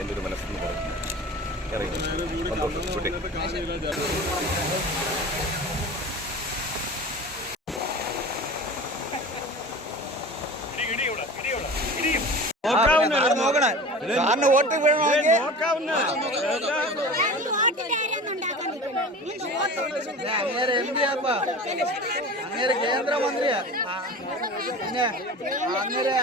എൻ്റെ ഒരു മനസ്സിൽ ഇറങ്ങി സാറിന് വോട്ട് വീഴണമെങ്കിൽ അങ്ങേരെ എം പി ആപ്പാ, അങ്ങേരെ കേന്ദ്രമന്ത്രിയാ, പിന്നെ അങ്ങേരെ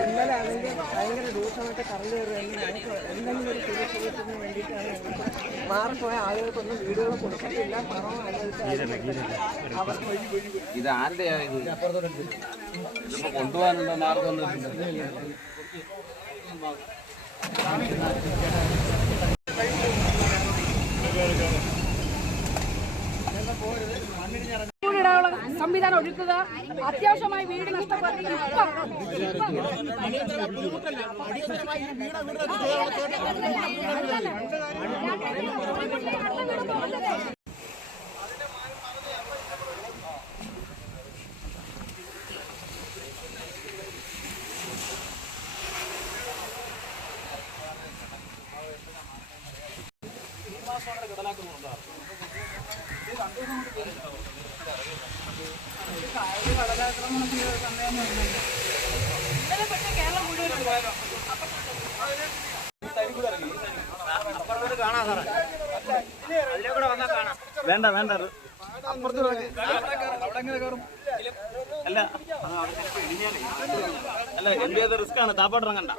ഇന്നലെ അതിൻ്റെ ഭയങ്കര രൂക്ഷമായിട്ട് കറണ്ട് കയറുകയായിരുന്നു. ഞങ്ങൾക്ക് എന്തെങ്കിലും ഒരു സുരക്ഷിതത്വത്തിന് വേണ്ടിയിട്ടാണ് മാറിപ്പോയ ആളുകൾക്കൊന്നും വീടുകൾ കൊടുക്കത്തില്ല. പണം ഇത് ആരുടെയാ? ഇതിപ്പോ കൊണ്ടുപോകാനുള്ള മാർഗമൊന്നും സംവിധാനം ഒരുക്കുക, അത്യാവശ്യമായി വീട് നഷ്ടപ്പെട്ടു. വേണ്ട വേണ്ട അപ്പുറത്ത് അല്ല അല്ല എന്റെ റിസ്ക് ആണ്. താപ്പാട്ടിറങ്ങണ്ട.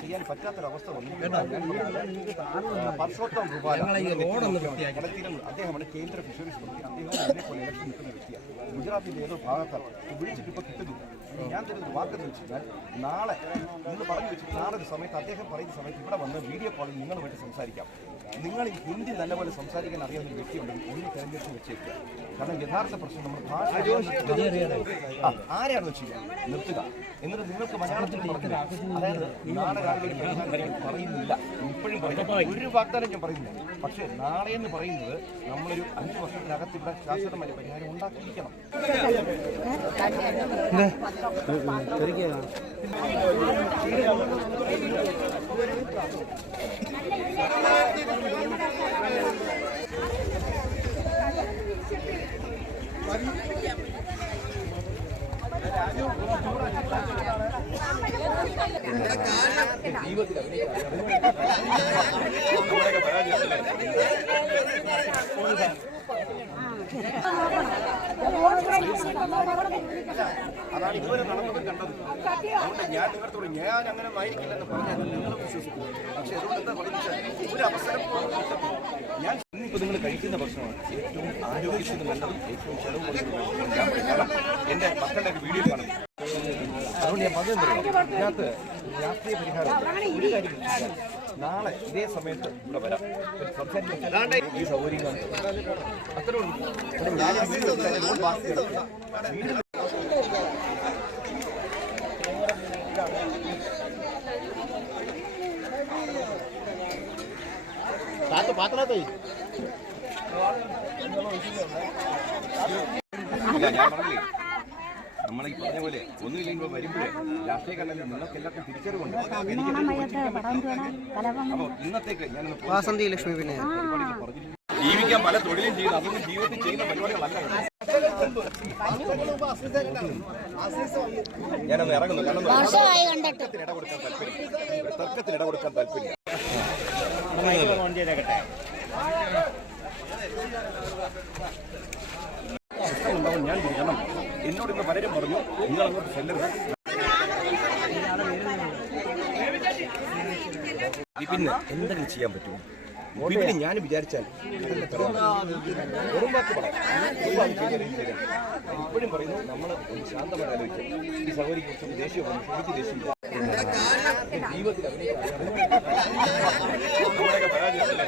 ചെയ്യാൻ പറ്റാത്തൊരവസ്ഥ വന്നു. പർഷോത്തം അദ്ദേഹമാണ് കേന്ദ്ര ഫിഷറീസ് മന്ത്രി. അദ്ദേഹം ഇലക്ഷൻ നിൽക്കുന്ന വ്യക്തിയാണ്. ഗുജറാത്തിന്റെ ഏതോ ഭാഗത്താണ് വിളിച്ചിട്ട് ഇപ്പോൾ കിട്ടുന്നില്ല. ഞാൻ തരുന്ന വാക്കെന്ന് വെച്ച് കഴിഞ്ഞാൽ നാളെ ഇന്ന് പറഞ്ഞു വെച്ചിട്ട് നാളെ ഒരു സമയത്ത് അദ്ദേഹം പറയുന്ന സമയത്ത് ഇവിടെ വന്ന് വീഡിയോ കോളിൽ നിങ്ങളുമായിട്ട് സംസാരിക്കാം. നിങ്ങൾ ഹിന്ദി നല്ലപോലെ സംസാരിക്കാൻ അറിയാവുന്ന ഒരു വ്യക്തിയുണ്ടെങ്കിൽ ഒന്ന് തെരഞ്ഞെടുത്ത് വെച്ചേക്കുക. കാരണം യഥാർത്ഥ പ്രശ്നം നമ്മൾ ഭാഷ ആരെയാണെന്ന് വെച്ച് കഴിഞ്ഞാൽ നിർത്തുക. എന്നിട്ട് നിങ്ങൾക്ക് മലയാളത്തിൽ പറഞ്ഞില്ല. അതായത് നാളെ രാവിലെ ഒരു പരിഹാരം പറയുന്നില്ല, ഇപ്പോഴും പറയുന്നില്ല, ഒരു വാഗ്ദാനം ഞാൻ പറയുന്നില്ല. പക്ഷേ നാളെ എന്ന് പറയുന്നത് നമ്മളൊരു 5 വർഷത്തിനകത്ത് ഇവിടെ ശാശ്വതമായ പരിഹാരം ഉണ്ടാക്കിയിരിക്കണം. അതാണ് ഇതുവരെ നടന്നത് കണ്ടത്. അതുകൊണ്ട് ഞാൻ നിങ്ങളോട് ഞാൻ അങ്ങനെ ആയിരിക്കില്ലെന്ന് പറഞ്ഞാൽ നിങ്ങൾ വിശ്വസിക്കും. പക്ഷെ അതുകൊണ്ട് എന്താ പറയുക, ഒരു അവസരം ഞാൻ ഇന്നിപ്പോൾ നിങ്ങൾ കഴിക്കുന്ന ഭക്ഷണമാണ് ഏറ്റവും ആരോഗ്യത്തിന് നല്ലതും ഏറ്റവും ചെലവ് കാരണം എൻ്റെ മക്കളുടെ വീഡിയോ കാണും. അതുകൊണ്ട് ഞാൻ പറഞ്ഞു തരുന്നു, ഇതിനകത്ത് രാഷ്ട്രീയ പരിഹാരം ഒരു കാര്യം നാളെ ഇതേ സമയത്ത് ഇവിടെ വരാം, സംസാരിക്കാൻ ഈ സൗകര്യങ്ങൾ അത്രേ ഉള്ളൂ. ഞാൻ പറഞ്ഞില്ലേ നമ്മളീ പറഞ്ഞ പോലെ ഒന്നുമില്ലെങ്കിൽ വരുമ്പോഴേ രാഷ്ട്രീയക്കാരല്ല നിങ്ങൾക്ക് എല്ലാവർക്കും തിരിച്ചറിവുണ്ട്. അപ്പോൾ ഇന്നത്തേക്ക് ഞാൻ ലക്ഷ്മി പിന്നെ ജീവിക്കാൻ പല തൊഴിലും ചെയ്യുന്നു. അതൊന്നും ജീവിതത്തിൽ ചെയ്യുന്ന പരിപാടികളല്ല. ഞാനൊന്ന് ഇറങ്ങുന്നു. കാരണം ഇട കൊടുക്കാൻ താല്പര്യം തർക്കത്തിൽ ഇടപെടുക്കാൻ താല്പര്യമില്ല. പ്രശ്നമുണ്ടാവും, ഞാൻ തിരിക്കണം. എന്നോട് ഇന്ന് പലരും പറഞ്ഞു നിങ്ങൾ അങ്ങോട്ട് ചെല്ലരുത്. പിന്നെ എന്തെങ്കിലും ചെയ്യാൻ പറ്റുമോ? വിപിന് ഞാൻ വിചാരിച്ചാൽ വെറും വാക്ക് ഇപ്പോഴും പറയുന്നു നമ്മൾ ഒന്ന് ശാന്തമായി ആലോചിച്ചു. ഈ സഹോദരിക്ക് കുറച്ച് ദേഷ്യമാണ്, എനിക്ക് ദേഷ്യമില്ല. ജീവിതത്തിൽ പരാജയമല്ലേ